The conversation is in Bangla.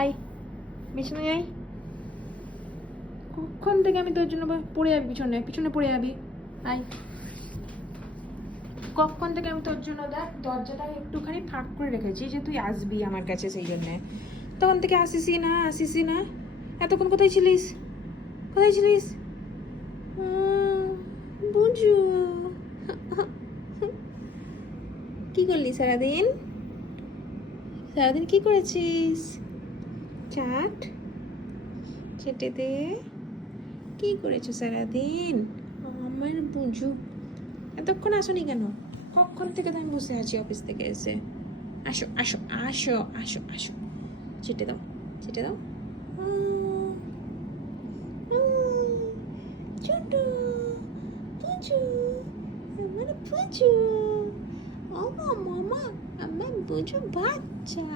আয় বিছানায় আয়। কখন থেকে আমি তোর জন্য পড়ে যাবি, পিছনে পিছনে পড়ে যাবি। আয়, কখন থেকে আমি তোর জন্য দেখ দরজাটা একটুখানি ফাঁক করে রেখেছি যে তুই আসবি আমার কাছে, সেই জন্যে তখন থেকে আসিসই না আসিসই না। এতক্ষণ কোথায় ছিলিস, কোথায় ছিলিস? বুঝু কি করলি সারাদিন? সারাদিন কি করেছিস? চাট চেটে দে। কি করেছো সারাদিন আমার বুঝু? এতক্ষণ আসোনি কেন? কখন থেকে তো আমি বসে আছি অফিস থেকে এসে। আসো আসো আসো আসো আসো, চেটে দাও চেটে দাও। ছোট পুজু, আমার পুজু, ও মামা, আমার বুঝু বাচ্চা।